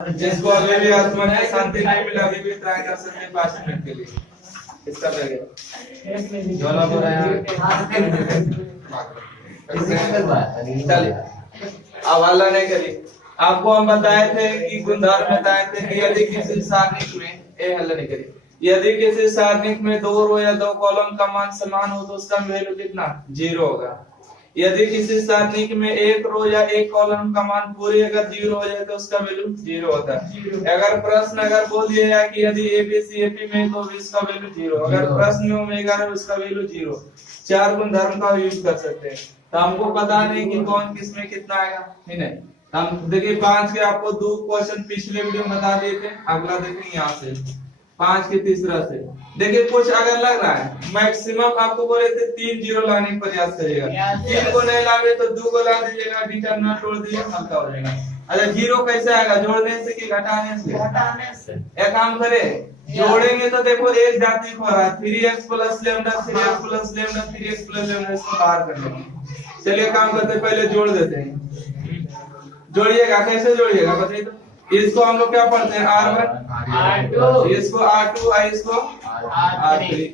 जिसको अभी भी आत्मा में शांति नहीं मिला अभी भी ट्राई कर सकते हैं 5 मिनट के लिए। इसका लगेगा झोला बोला यार। चलिए अब हल्ला नहीं करिए। आपको हम बताए थे कि गुणधर्म बताए थे कि यदि किसी सारणिक में हल्ला नहीं करिए, यदि किसी सारणिक में 2 रो या 2 कॉलम का मान समान हो तो उसका वैल्यू कितना 0 होगा। यदि किसी सारणिक में 1 रो या 1 कॉलम का मान पूरी अगर 0 हो जाए तो उसका वैल्यू 0 होता है। अगर प्रश्न अगर बोल दिया जाए कि यदि एबीसीएपी में तो इसका वैल्यू 0, अगर प्रश्न में ओमेगा है उसका वैल्यू 0। 4 गुणधर्म का यूज कर सकते हैं। तो हमको पता नहीं कि कौन किस में कितना आएगा, नहीं हम देखिए 5 के आपको 2 क्वेश्चन पिछले वीडियो में बता दिए थे। अगला देखें यहाँ से 5 के तीसरा से देखिए कुछ अगर लग रहा है मैक्सिमम आपको बोले थे 3 0 लाने का प्रयास करिएगा। 3 को नहीं लावे तो 2 को ला दीजिएगा, डिटरमिनेंट छोड़ दीजिए, हल्का हो जाएगा। अच्छा 0 कैसे आएगा, जोड़ने से कि घटाने से? घटाने से। एक काम करे जोड़ेंगे तो देखो एक जाति हो रहा है 3x plus lambda 3x plus lambda 3x plus lambda, इसको बाहर कर लेंगे। चलिए काम करते पहले जोड़ देते हैं। जोड़िएगा, कैसे जोड़िएगा बताइए तो। इसको हम लोग क्या पढ़ते हैं R1 R2, इसको R2 इसको R3,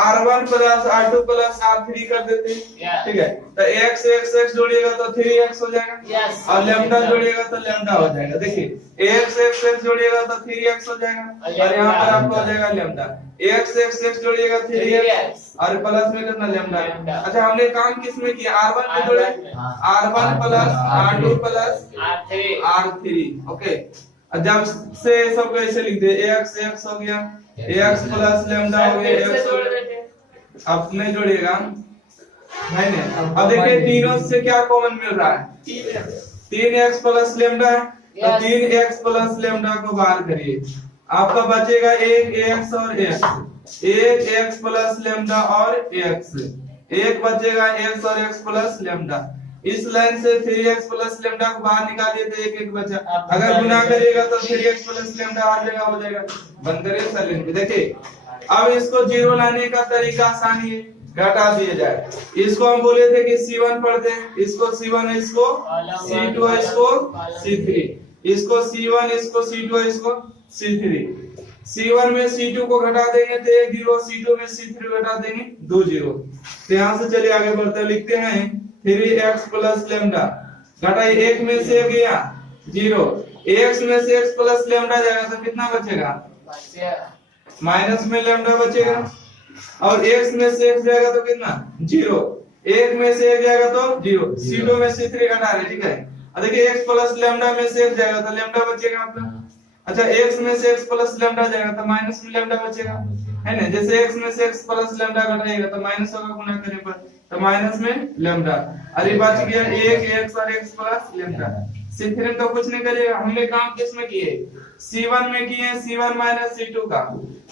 R1 plus R2 plus R3 कर देते हैं। ठीक है तो x x x जोड़िएगा तो 3x हो जाएगा और लैम्डा जोड़िएगा तो लैम्डा हो जाएगा। देखिए x x x जोड़िएगा तो 3x हो जाएगा और यहाँ पर आपका हो जाएगा lambda. x x x जोड़िएगा 3x और प्लस में कितना लैम्डा। अच्छा हमने काम किस में किया, R1 में जोड़े R1 plus R2 plus R3। Okay जब से सब कैसे लिख दे x x हो गया x प्लस लैम्डा हो गया x, अब नहीं जोड़िएगा नहीं नहीं। अब देखिए तीनों से क्या कॉमन मिल रहा है 3x प्लस लैम्डा, तो 3x प्लस लैम्डा को बाहर करिए, आपका बचेगा एक x और x, एक x प्लस लैम्डा और x, एक बचेगा x और x प्लस लैम्डा। इस लाइन से 3x प्लस लैम्डा को बाहर निकालिए तो एक एक बचा, अगर गुना करिएगा तो 3x प्लस लैम्डा हर जगह हो जाएगा। बंद करिए साइलेंट में। देखिए अब इसको 0 लाने का तरीका आसानी है, घटा दिया जाए। इसको हम बोले थे कि C1 पढ़ते हैं, इसको C1 इसको C2 इसको C3, इसको C1 इसको C2 इसको C3। C1 में C2 को घटा देंगे तो 1 0, C2 में C3 घटा देंगे 2 0। तो यहाँ से चलिए आगे बढ़ते लिखते हैं 3x प्लस लैम्डा, घटाइए 1 में से गया 0, x में से x प्लस लैम्डा जाएगा तो कितना बचेगा माइनस में लैम्डा बचेगा और x में से x जाएगा तो कितना 0, 1 में से 1 जाएगा तो 0, C2 में C3 घटा रहे। ठीक है देखिए x प्लस लैम्डा में से x जाएगा तो लैम्डा बचेगा आपका। अच्छा x में से x प्लस लैम्डा जाएगा तो माइनस में लैम्डा बचेगा, है ना। जैसे x में से x प्लस लैम्डा घटाएगा तो माइनस होगा गुना करने पर तो माइनस में लैम्डा, अरे बच गया एक x और x प्लस लैम्डा। C3 तो कुछ नहीं करिएगा, हमने काम किस में किए C1 में किए, C1 माइनस C2 का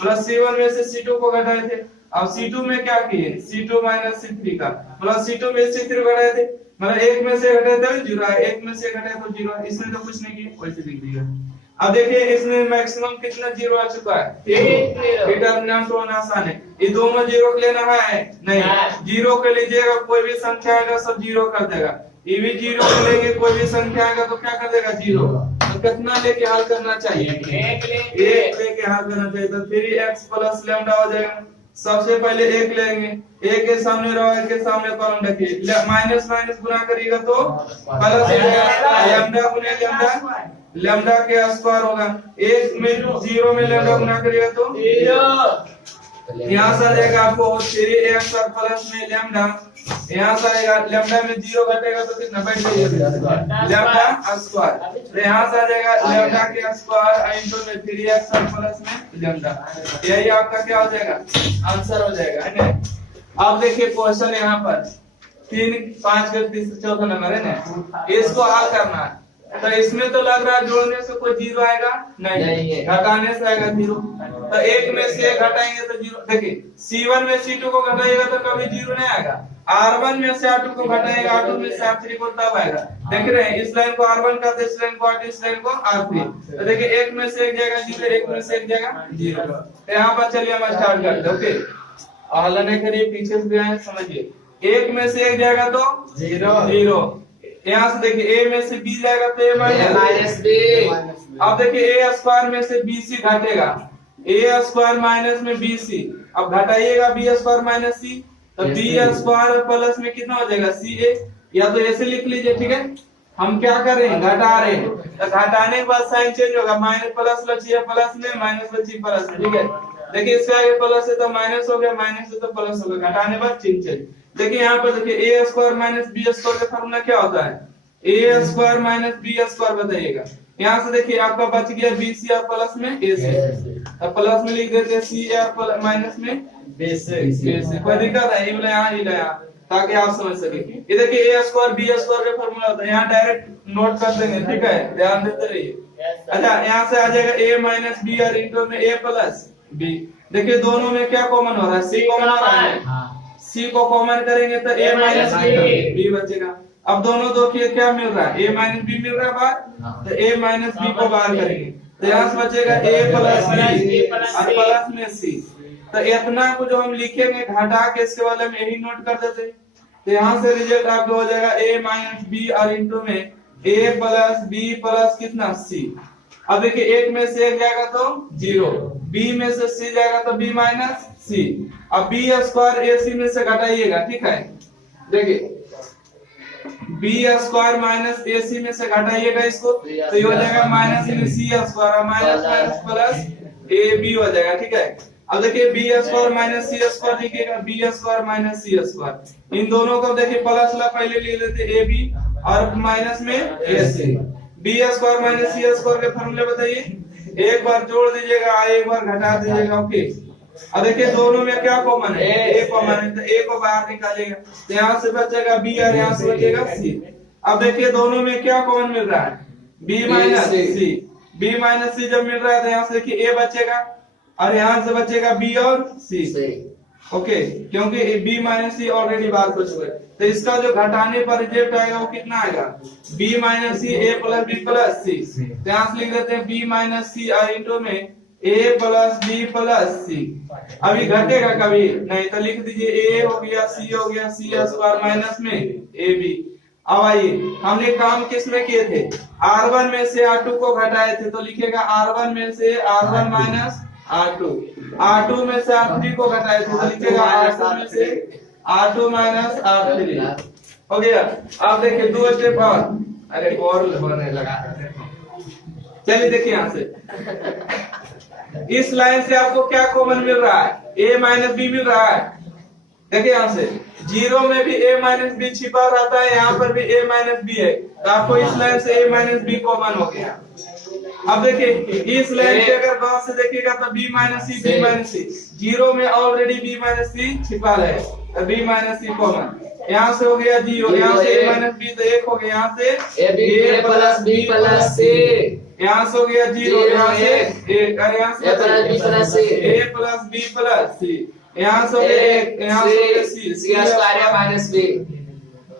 प्लस C1 में से C2 को घटाए थे। अब C2 में क्या किए C2 माइनस C3 का प्लस C2 में C3 घटाए थे, मतलब 1 में से घटाए थे 0, 1 में से घटाए तो 0, इसमें तो कुछ नहीं किए वैसे लिख दिया। अब देखिए इसमें मैक्सिमम कितना 0 आ चुका है, डिटरमिनेंट होना आसान है। ये दो में 0 लेना है नहीं, 0 के लीजिएगा कोई भी संख्या आएगा सब 0 कर देगा। ये भी 0 को लेंगे कोई भी संख्या आएगा तो क्या कर देगा 0। तो कितना लेके हल करना चाहिए 1 लेके हल करना चाहिए। तो 3x प्लस लैम्डा हो जाएगा। सबसे पहले 1 लेंगे, 1 के सामने रहो 1 के सामने कॉलम रखिए, माइनस माइनस गुना करिएगा तो प्लस हो जाएगा, लैम्डा गुने लैम्डा लैम्डा के स्क्वायर होगा। 1 में 0 में लैम्डा गुना करिएगा तो 0, यहाँ से आ जाएगा आपको 3x और प्लस में लैम्डा, यहाँ से आएगा लैम्डा में 0 घटेगा तो कितना बैठ जाएगा लैम्डा स्क्वायर। तो यहाँ से आ जाएगा लैम्डा के स्क्वायर इंटू में 3x और प्लस में लैम्डा, यही आपका क्या हो जाएगा आंसर हो जाएगा, है ना। अब देखिए क्वेश्चन यहाँ पर 3 5 के तीसरा चौथा नंबर है ना, इसको हल करना है। तो इसमें तो लग रहा है जोड़ने से कोई 0 आएगा नहीं, घटाने से आएगा 0। तो 1 में से 1 घटाएंगे तो 0। देखिए C1 में C2 को घटाएगा तो कभी 0 नहीं आएगा, R1 में से R2 को घटाएगा R2 में से R3 को तब आएगा। देख रहे हैं इस लाइन को R1 कहते हैं, इस लाइन को R2, इस लाइन को R3। तो देखिए 1 में से 1 जाएगा 0, 1 में से 1 जाएगा 0। तो यहाँ पर चलिए हम स्टार्ट करते हैं। ओके हल्ला नहीं करिए, पीछे से समझिए 1 में से 1 जाएगा तो 0, यहाँ से देखिए ए में से बी जाएगा तो ए माइनस बी। अब देखिए ए स्क्वायर में से बी सी घटेगा, ए स्क्वायर माइनस में बी सी, अब घटाइएगा बी स्क्वायर माइनस सी, तो बी स्क्वायर प्लस में कितना हो जाएगा सी ए, या तो ऐसे लिख लीजिए, ठीक है। हम क्या कर रहे हैं, घटा रहे हैं, तो घटाने के बाद साइन चेंज होगा, माइनस प्लस बची है प्लस में, माइनस बची प्लस में, ठीक है। देखिए इसके आगे प्लस है तो माइनस हो गया, माइनस है तो प्लस हो गया, घटाने के बाद चिन्ह चेंज। देखिए यहाँ पर देखिए ए स्क्वायर माइनस बी स्क्वायर का फॉर्मूला क्या होता है, ए स्क्वायर माइनस बी स्क्वायर बताइएगा। यहाँ से देखिए आपका बच गया बी सी आर प्लस में ए सी, अब प्लस में लिख देते हैं सी आर माइनस में बी सी, कोई दिक्कत है, ये यहाँ ही लाया ताकि आप समझ सके। ये देखिए ए स्क्वायर बी स्क्वायर का फॉर्मूला होता है, यहाँ डायरेक्ट नोट कर देंगे, ठीक है, ध्यान देते रहिए। अच्छा यहाँ से आ जाएगा ए माइनस बी आर इंटू में ए प्लस बी। देखिए दोनों में क्या कॉमन हो रहा है, सी कॉमन हो रहा है, सी को कॉमन करेंगे तो ए माइनस बी बचेगा। अब दोनों दो की क्या मिल रहा है, ए माइनस बी मिल रहा है बाहर, तो ए माइनस बी को बाहर करेंगे तो यहाँ से बचेगा ए प्लस बी और प्लस में सी। तो इतना को जो हम लिखेंगे घटा के इसके वाले में यही नोट कर देते, तो यहाँ से रिजल्ट आपको हो जाएगा ए माइनस बी और इंटू में ए प्लस बी प्लस कितना सी। अब देखिए एक में से एक जाएगा तो जीरो, बी में से सी जाएगा तो बी माइनस सी। अब बी स्क्वायर ए सी में से घटाइएगा, ठीक है, देखिए बी स्क्वायर माइनस ए सी में से घटाइएगा इसको तो ये हो जाएगा माइनस में C square minus minus plus A B हो जाएगा, ठीक है। अब देखिए B square minus C square लिखिएगा, B square minus C square, इन दोनों को देखिए प्लस ला पहले ले लेते ए बी और माइनस में ए सी। B square minus C square के फॉर्मूले बताइए, एक बार जोड़ दीजिएगा एक बार घटा दीजिएगा, ओके। अब देखिए दोनों में क्या कॉमन है, ए कॉमन है, तो ए को बाहर निकालेगा तो यहाँ से बचेगा बी और यहाँ से बचेगा सी। अब देखिए दोनों में क्या कॉमन मिल रहा है, B minus C, B minus सी जब मिल रहा है तो यहाँ से देखिए ए बचेगा और यहाँ से बचेगा बी और सी, ओके, क्योंकि बी माइनस सी ऑलरेडी बात हो चुका है। तो इसका जो घटाने पर रिजल्ट आएगा वो कितना आएगा, बी माइनस सी ए प्लस बी प्लस सी। तो यहाँ से लिख देते हैं बी माइनस सी और इंटू में ए प्लस बी प्लस सी। अभी घटेगा कभी नहीं तो लिख दीजिए ए हो गया सी हो गया सी स्क्वायर माइनस में ए बी। अब आइए हमने काम किस में किए थे, R1 में से R2 को घटाए थे तो लिखेगा R1 में से R1 माइनस R2, R2 में से R3 को घटाए थे तो लिखेगा R2 में से R2 माइनस R3, हो गया। अब देखिए दो स्टेप और, अरे और होने लगा, चलिए देखिए यहाँ से इस लाइन से आपको क्या कॉमन मिल रहा है, a माइनस बी मिल रहा है। देखिए यहाँ से जीरो में भी a माइनस बी छिपा रहता है, यहाँ पर भी a माइनस बी है, तो आपको इस लाइन से a माइनस बी कॉमन हो गया। अब देखिए इस लाइन से अगर बाहर से देखिएगा तो b minus C B minus C, zero में ऑलरेडी b माइनस सी छिपा है तो b माइनस सी कॉमन, यहाँ से हो गया जीरो, यहाँ से a माइनस बी तो एक हो गया, यहाँ से a प्लस बी प्लस सी, यहाँ से हो गया जीरो, यहाँ से एक और यहाँ से ए प्लस बी प्लस सी, यहाँ से हो गया एक, यहाँ से हो गया सी स्क्वायर माइनस बी।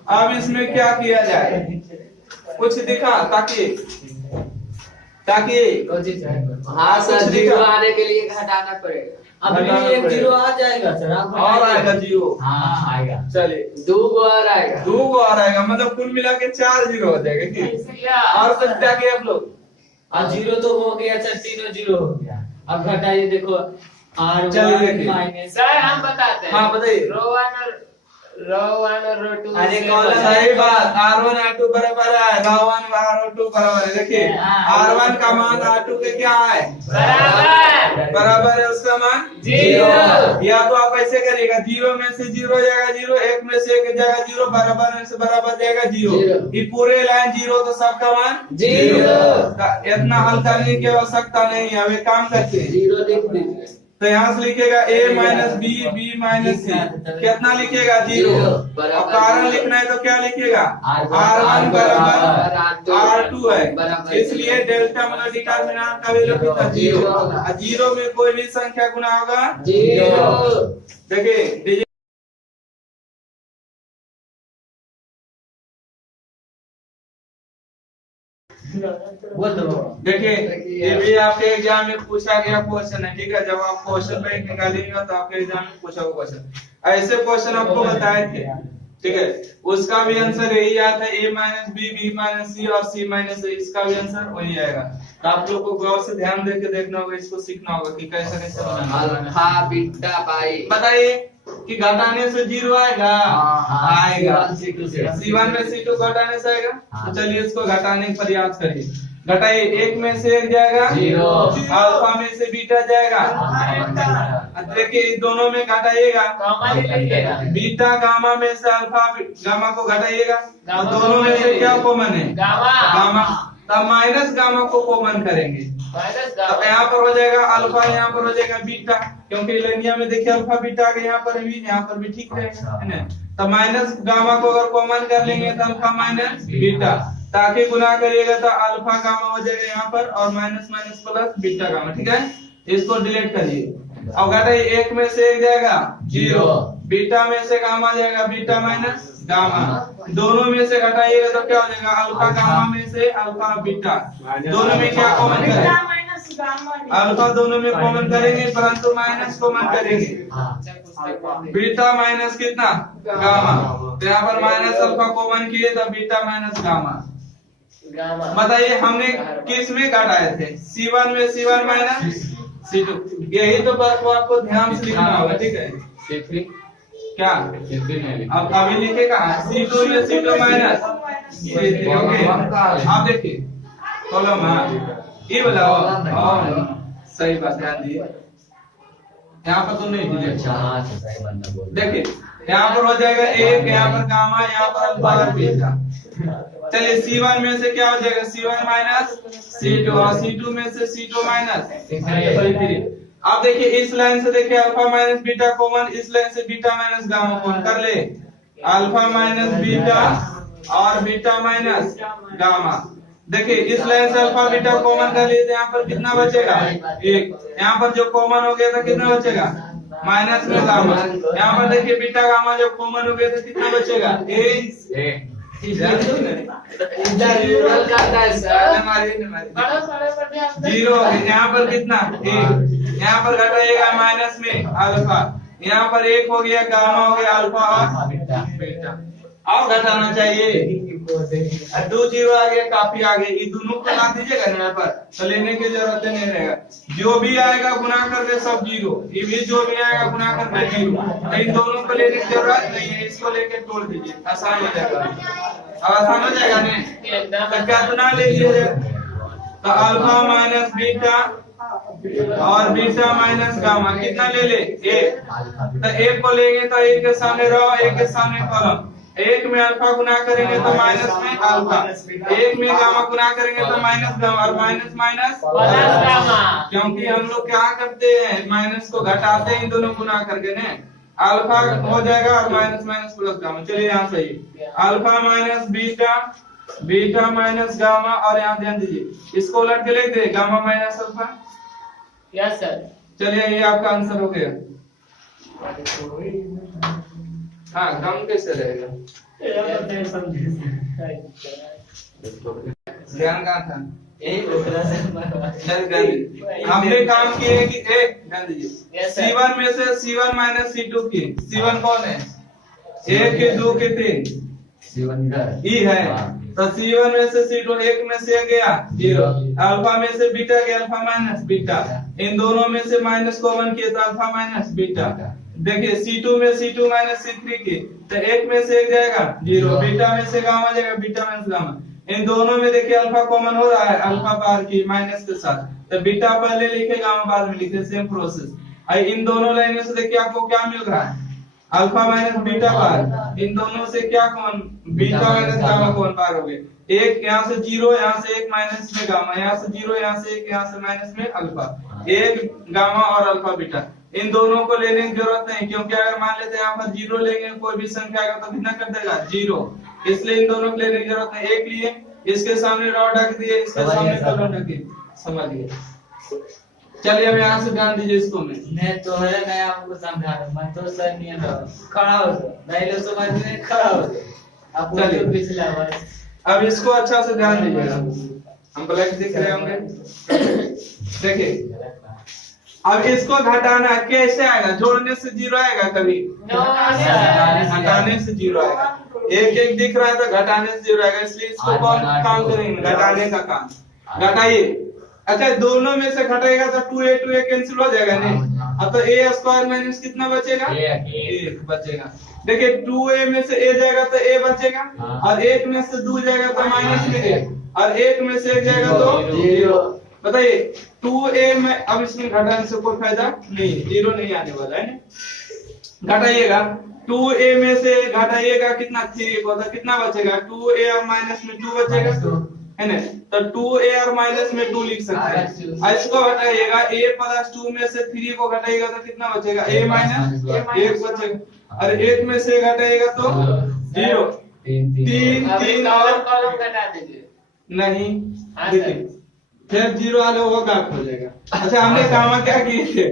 अब इसमें क्या किया जाए, कुछ दिखा ताकि हाँ सर जीरो आने के लिए घटाना पड़ेगा। अभी एक जीरो आ जाएगा सर, और आएगा जीरो, हाँ आएगा, चलिए दो और आएगा, दो और आएगा, मतलब कुल मिला के 4 जीरो हो जाएगा। और सब क्या किया आप लोग, और जीरो तो हो गया सर, तीनों जीरो हो गया। अब घटाइए देखो चलिए माइनस, सर हम बताते हैं, हाँ बताइए, रो वन और रो टू, अरे कौन सही बात, R1 R2 बराबर है, R1 R2 बराबर है। देखिए R1 का मान R2 के क्या है, बराबर है, उसका मान जीरो। या तो आप ऐसे करिएगा, जीरो में से जीरो जाएगा जीरो, एक में से एक जाएगा जीरो, बराबर में से बराबर जाएगा जीरो, ये पूरे लाइन जीरो तो सबका मान जीरो। इतना हल करने की आवश्यकता नहीं है, अब एक काम करते हैं, जीरो लिख दीजिए, तो यहाँ से लिखेगा a minus B B minus C, कितना लिखेगा जीरो, और कारण लिखना है तो क्या लिखेगा R1 बराबर R2 है, इसलिए डेल्टा मतलब डिटर्मिनेंट का वैल्यू कितना जीरो, जीरो में कोई भी संख्या गुना होगा जीरो। देखिए देखिए ये भी आपके एग्जाम में पूछा गया क्वेश्चन है, ठीक है। जब आप क्वेश्चन बैंक निकालिएगा तो आपके एग्जाम में पूछा हुआ क्वेश्चन, ऐसे क्वेश्चन आपको बताए थे ठीक है, उसका भी आंसर यही आता है, a minus B, B minus C और c माइनस ए, इसका भी आंसर वही आएगा। तो आप लोग को गौर से ध्यान देके देखना होगा, इसको सीखना होगा कि कैसे कैसे बनाना है। अल्फा बीटा पाई। बताइए कि घटाने से 0 आएगा? आएगा। C1 C1 में C2 घटाने से आएगा। तो चलिए इसको घटाने का प्रयास करिए। घटाइए, 1 में से 1 जाएगा 0, अल्फा में से बीटा जाएगा। देखिए दोनों में घटाइएगा, बीटा गामा में से अल्फा गामा को घटाइएगा, तो दोनों में से क्या कॉमन है? गामा। तब माइनस गामा को कॉमन करेंगे, तो यहाँ पर हो जाएगा अल्फा, यहाँ पर हो जाएगा बीटा, क्योंकि लिनियर में देखिए अल्फा बीटा आ गया, यहाँ पर भी, यहाँ पर भी ठीक रहेगा, है ना। तो माइनस गामा को अगर कॉमन कर लेंगे तो अल्फा माइनस बीटा, ताकि गुना करिएगा तो अल्फा गामा हो जाएगा यहाँ पर, और minus minus plus beta gamma. ठीक है, इसको डिलीट करिए। अब घटाइए, 1 में से 1 जाएगा 0, बीटा में से गामा जाएगा बीटा माइनस गामा, दोनों में से घटाइएगा तो क्या हो जाएगा? अल्फा गामा में से अल्फा बीटा, दोनों में क्या कॉमन करेंगे? अल्फा दोनों में कॉमन करेंगे, परंतु माइनस कॉमन करेंगे। बीटा माइनस कितना? गामा। तो यहाँ पर माइनस अल्फा कॉमन किए तो बीटा माइनस गामा। बताइए हमने किस में घटाए थे? C1 में C1 माइनस C2। यही तो बात को आपको ध्यान से लिखना होगा। ठीक है, क्या अब अभी लिखे कहा? C2 में C2 माइनस C3। ओके, आप देखिए कॉलम, ये वाला सही बात, ध्यान दिए, यहाँ पर तो नहीं दिए। देखिए यहाँ पर हो जाएगा 1, यहाँ पर गामा, यहाँ पर अल्फा और बीटा। चलिए C1 में से क्या हो जाएगा? C1 माइनस C2, और C2 में से C2 माइनस C3। अब देखिए इस लाइन से देखिए अल्फा माइनस बीटा कॉमन, इस लाइन से बीटा माइनस गामा कॉमन कर ले, अल्फा माइनस बीटा और बीटा माइनस गामा। देखिए इस लाइन से अल्फा बीटा कॉमन कर लिए तो यहाँ पर कितना बचेगा? 1। यहाँ पर जो कॉमन हो गया था कितना बचेगा? माइनस में गामा। यहाँ पर देखिए बीटा गामा जब कॉमन हो गया तो कितना बचेगा? 1। जीरो। यहाँ पर कितना? 1। यहाँ पर घटाइएगा माइनस में अल्फा, यहाँ पर 1 हो गया, गामा हो गया, अल्फा और बीटा। अब घटाना चाहिए, 2 0 आ गया, काफी आ गया। ये दोनों को ला दीजिएगा यहाँ पर, तो लेने की जरूरत नहीं रहेगा। जो भी आएगा गुना करके सब 0, ये भी जो भी आएगा गुना करके 0। इन दोनों को लेने की जरूरत नहीं है, इसको लेके तोड़ दीजिए, आसान हो जाएगा। अब आसान हो जाएगा नहीं तो क्या गुना ले लीजिए, तो अल्फा माइनस बीटा और बीटा माइनस गामा कितना ले ले? 1। तो 1 को लेंगे तो 1 के सामने रो, 1 के सामने कॉलम। 1 में अल्फा गुना करेंगे तो माइनस में अल्फा, 1 में गामा गुना करेंगे तो माइनस गामा, और माइनस माइनस गामा। क्योंकि हम लोग क्या करते हैं, माइनस को घटाते हैं दोनों गुना करके ने, अल्फा हो जाएगा और माइनस माइनस प्लस गामा। चलिए यहाँ सही, alpha minus beta, beta minus gamma, और यहाँ ध्यान दीजिए इसको उलट के लिख दे, gamma minus alpha. Yes sir. चलिए ये आपका आंसर हो गया। हाँ, कम कैसे रहेगा? ध्यान कहाँ था? हमने काम किए कि ध्यान दीजिए, C1 में से C1 माइनस C2 की, C1 कौन है? 1 के 2 के 3 ई है, तो C1 में से C2, 1 में से गया 0, अल्फा में से बीटा गया अल्फा माइनस बीटा, इन दोनों में से माइनस कॉमन किया तो अल्फा माइनस बीटा। देखिए C2 में C2 माइनस C3 की, तो 1 में से 1 जाएगा 0, बीटा में से गामा जाएगा बीटा माइनस गामा, इन दोनों में देखिए अल्फा कॉमन हो रहा है, अल्फा बार की माइनस के साथ, तो बीटा पहले लिखे गामा बाद में लिखे, सेम प्रोसेस। इन दोनों लाइनों से देखिए आपको क्या मिल रहा है? अल्फा माइनस बीटा बार, इन दोनों से क्या common? Beta minus gamma common बार हो गए। 1 यहाँ से 0, यहाँ से 1 माइनस में गामा, यहाँ से 0, यहाँ से 1, यहाँ से माइनस में अल्फा, 1 गामा और अल्फा बीटा। इन दोनों को लेने की जरूरत नहीं, क्योंकि अगर मान लेते हैं यहाँ पर 0 लेंगे, कोई भी संख्या आएगा तो कितना कर देगा? 0। इसलिए इन दोनों को लेने की जरूरत नहीं। 1 लिए, इसके सामने रॉ ढक दिए, इसके सामने कॉलम ढक दिए, समझ गए। चलिए अब यहाँ से ध्यान दीजिए इसको। मैं तो है, मैं आपको समझा रहा हूँ, मैं तो सर नहीं है, खड़ा हो जाओ, नहीं लो समझ में, खड़ा हो जाओ। अब चलिए पिछला बार अब इसको अच्छा से ध्यान दीजिएगा, हम ब्लैक दिख रहे होंगे। देखिए अब इसको घटाना कैसे आएगा? जोड़ने से जीरो आएगा कभी? घटाने से जीरो आएगा। एक एक दिख रहा है तो घटाने से जीरो आएगा, इसलिए इसको कौन काम करेंगे? घटाने का काम। घटाइए। अच्छा, दोनों में से घटाएगा तो 2a कैंसिल हो जाएगा नहीं? अब तो a स्क्वायर माइनस कितना बचेगा? एक बचेगा। देखिए 2a में से a जाएगा तो a बचेगा, और एक में से 2 जाएगा तो माइनस में a, और एक में से 1 जाएगा तो जीरो। बताइए 2a में अब इसमें घटाने से कोई फायदा नहीं, जीरो नहीं आने वाला है। घटाइएगा 2a में से घटाइएगा कितना? 3 को, तो कितना बचेगा? 2a और माइनस में 2 बचेगा, है ना? तो 2a और माइनस में 2 लिख सकते हैं। और इसको घटाइएगा, a प्लस 2 में से 3 को घटाइएगा तो कितना बचेगा? a माइनस 1 बचेगा, और 1 में से घटाइएगा तो जीरो। 3 और कॉलम घटा दीजिए। नहीं, देखिए फिर जीरो वाले वो गायब हो जाएगा। अच्छा, हमने काम क्या किए थे?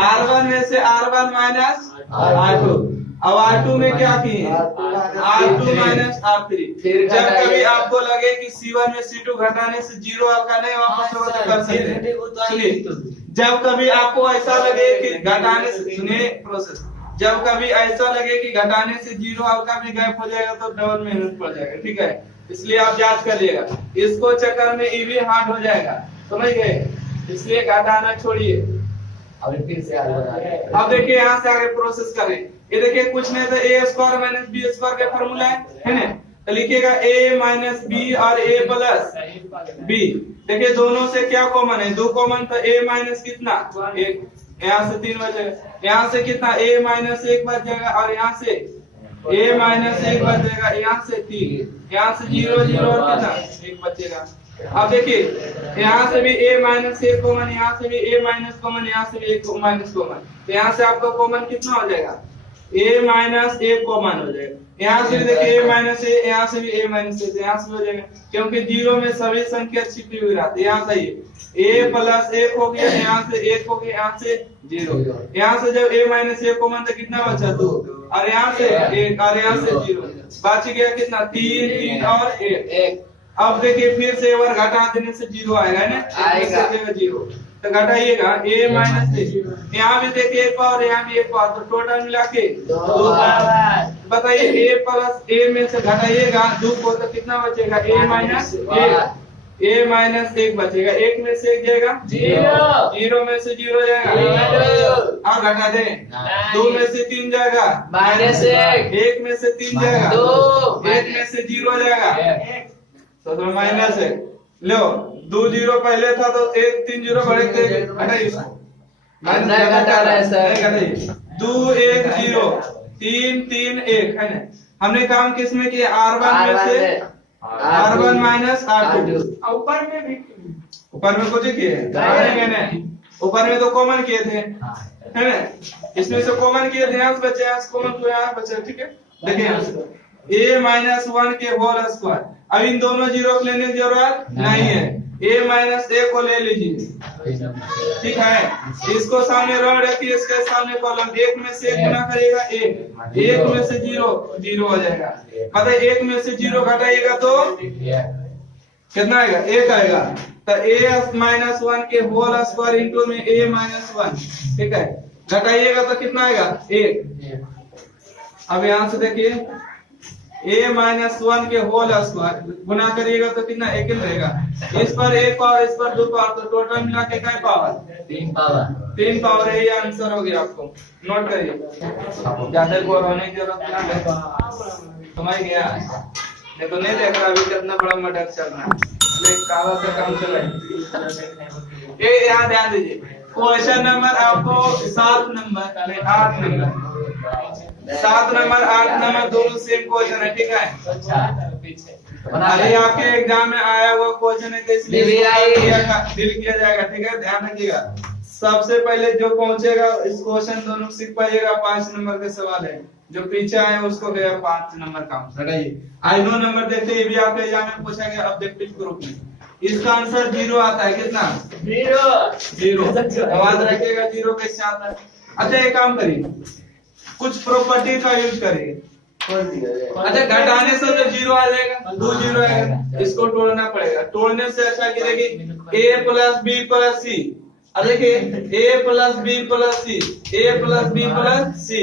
R1 में से R1 माइनस R2, अब R2 में क्या किए? R2 minus R3। जब कभी आपको लगे कि C1 में C2 घटाने से जीरो का नहीं वापस होगा तो कर सकते हैं। सुनिए, जब कभी आपको ऐसा लगे कि घटाने से, सुनिए प्रोसेस, जब कभी ऐसा लगे कि घटाने से जीरो हल्का भी गायब हो जाएगा तो डबल मेहनत पड़ जाएगा, ठीक है? इसलिए आप जांच करिएगा, इसको चक्कर में इवी हार्ड हो जाएगा, समझ गए? इसलिए घटाना छोड़िए। अभी फिर से आगे बढ़ा। अब देखिए यहाँ से आगे प्रोसेस करें। ये देखिए कुछ नहीं तो a square minus b square का फॉर्मूला है ना? तो लिखिएगा a माइनस b और a प्लस b। देखिए दोनों से क्या कॉमन है? 2 कॉमन, तो a माइनस कितना? 1, यहाँ से 3 बचेगा, यहाँ से कितना? a माइनस 1 बच जाएगा, और यहाँ से a माइनस 1 बच जाएगा, यहाँ से 3, यहाँ से 0 0 और कितना? 1 बचेगा। अब देखिए यहाँ से भी a माइनस 1 कॉमन, यहाँ से भी a माइनस कॉमन, यहाँ से भी 1 माइनस कॉमन, तो यहाँ से आपका कॉमन कितना हो जाएगा? a माइनस 1 कॉमन हो जाएगा। यहाँ से भी देखिए a माइनस a, यहाँ से भी a माइनस a, यहाँ से हो जाएगा, क्योंकि जीरो में सभी संख्या छिपी हुई रहती है। यहाँ सही a प्लस 1 हो गया, यहाँ से 1 हो गया, यहाँ से 0। यहाँ से जब a माइनस 1 कॉमन तो कितना बचा? 2, और यहाँ से 1, और यहाँ से 0, बच गया कितना? 3 3 और 1। अब देखिए फिर से एक बार घटा देने से जीरो आएगा, है ना? आएगा जीरो, तो घटाइएगा a माइनस 1। यहाँ भी देखिए एक पावर, यहाँ भी एक पावर, तो टोटल मिला के 2 पावर। बताइए a प्लस a में से घटाइएगा 2 को तो कितना बचेगा? a माइनस 1, a माइनस 1 बचेगा, 1 में से 1 जाएगा जीरो, 0 में से 0 जाएगा, अब घटा दें 2 में से 3 जाएगा माइनस 1 में से 3 जाएगा 2, 1 में से 0 जाएगा, तो माइनस 1। लो 2 0 पहले था तो 1 3 0 बढ़े थे, घटाइए इसको। नहीं घटा रहे सर, नहीं घटाइए, 2 1 0 3 3 1, है ना? हमने काम किस में किया? R1 में से R1 माइनस R2। ऊपर में कुछ किए हैं? ऊपर में तो कॉमन किए थे, है ना? इसमें से कॉमन किए थे, यहाँ से बचे, यहाँ से कॉमन तो यहाँ बचे, ठीक है? देखिए यहाँ से a माइनस 1 के होल स्क्वायर। अब इन दोनों जीरो को लेने की जरूरत नहीं है, a माइनस 1 को ले लीजिए, ठीक है? इसको सामने रख रखिए, इसके सामने कॉलम, 1 में से 1 गुना करिएगा 1 में से 0 0 हो जाएगा। पता है 1 में से 0 घटाइएगा तो कितना आएगा? 1 आएगा। तो a माइनस 1 के होल स्क्वायर इंटू में a माइनस 1, ठीक है? घटाइएगा तो कितना आएगा? 1। अब यहाँ से देखिए a माइनस 1 के होल स्क्वायर गुना करिएगा तो कितना? 1 रहेगा। इस पर 1 पावर, इस पर 2 पावर, तो टोटल मिला के क्या पावर? 3 पावर। 3 पावर है, ये आंसर हो गया। आपको नोट करिए, ज्यादा को होने की जरूरत नहीं है, समझ गया? नहीं तो नहीं देख रहा अभी कितना बड़ा मर्डर चल रहा है, कावा से काम चल रहा है। ये याद ध्यान दीजिए, क्वेश्चन नंबर आपको 7 नंबर 8 नंबर 7 नंबर 8 नंबर दोनों सेम क्वेश्चन है, ठीक है? अरे आपके एग्जाम में आया हुआ क्वेश्चन है, इसलिए डील किया जाएगा, ठीक है? ध्यान रखिएगा, सबसे पहले जो पहुंचेगा इस क्वेश्चन दोनों सीख पाइएगा। 5 नंबर के सवाल है, जो पीछे आए उसको गया 5 नंबर का आंसर। आज 9 नंबर देखते हैं, ये भी आपके एग्जाम में पूछा गया ऑब्जेक्टिव ग्रुप में। इसका आंसर 0 आता है, कितना? 0। याद रखिएगा 0 कैसे आता है। अच्छा एक काम करिए, कुछ प्रॉपर्टी का यूज करिए। अच्छा घटाने से तो 0 आ जाएगा, 2 0 आएगा, इसको तोड़ना पड़ेगा। तोड़ने से अच्छा गिरेगी a plus b plus c, अब देखिए ए प्लस बी प्लस सी, ए प्लस बी प्लस सी,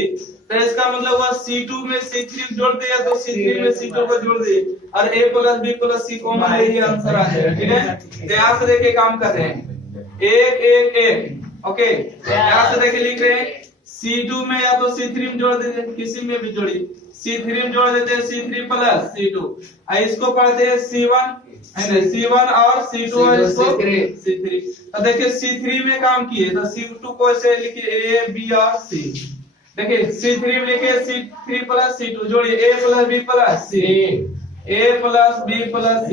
तो इसका मतलब हुआ C2 में C3 जोड़ दिया तो C3 में C2 को जोड़ दिए और a plus b plus c common यही आंसर आ जाएगा। ठीक है, ध्यान से देखिए काम कर रहे हैं, एक एक एक, ओके ध्यान से देखिए लिख रहे हैं C2 में या तो C3 में जोड़ देते, किसी में भी जोड़िए, C3 में जोड़ देते हैं C3 प्लस C2, इसको पढ़ते हैं C1 C1 और C2 और इसको C3। तो देखिए C3 में काम किए तो C2 को ऐसे लिखिए A B और C, देखिए C3 में लिखिए C3 प्लस C2 जोड़िए A plus B plus C, A plus B plus C,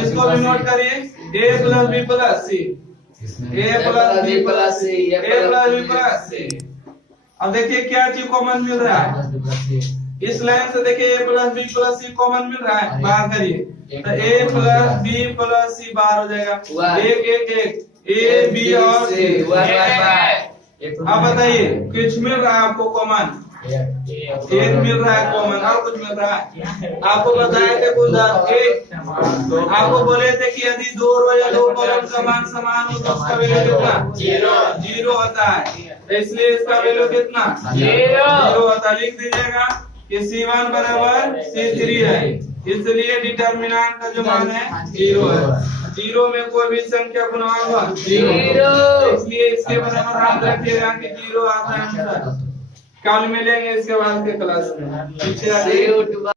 इसको भी नोट करिए A plus B plus C, A plus B plus C, A plus B plus C। अब देखिए क्या चीज कॉमन मिल रहा है इस लाइन से, देखिए A plus B plus C common मिल रहा है, बाहर करिए तो A plus B plus C बाहर हो जाएगा, एक एक एक A B और C। अब बताइए कुछ मिल रहा है आपको कॉमन, एक मिल रहा है कॉमन और कुछ मिल रहा है। आपको बताए थे कुछ आपको बोले थे कि यदि दो रो या दो कॉलम समान समान हो तो उसका वैल्यू कितना जीरो होता है, तो इसलिए इसका वैल्यू कितना जीरो होता है। लिख दीजिएगा कि C1 बराबर C3 है, इसलिए डिटर्मिनेंट का जो मान है जीरो है, जीरो में कोई भी संख्या गुणा हुआ जीरो, इसलिए इसके बराबर हम रखिएगा कि जीरो आता है आंसर। कल मिलेंगे इसके बाद के क्लास में।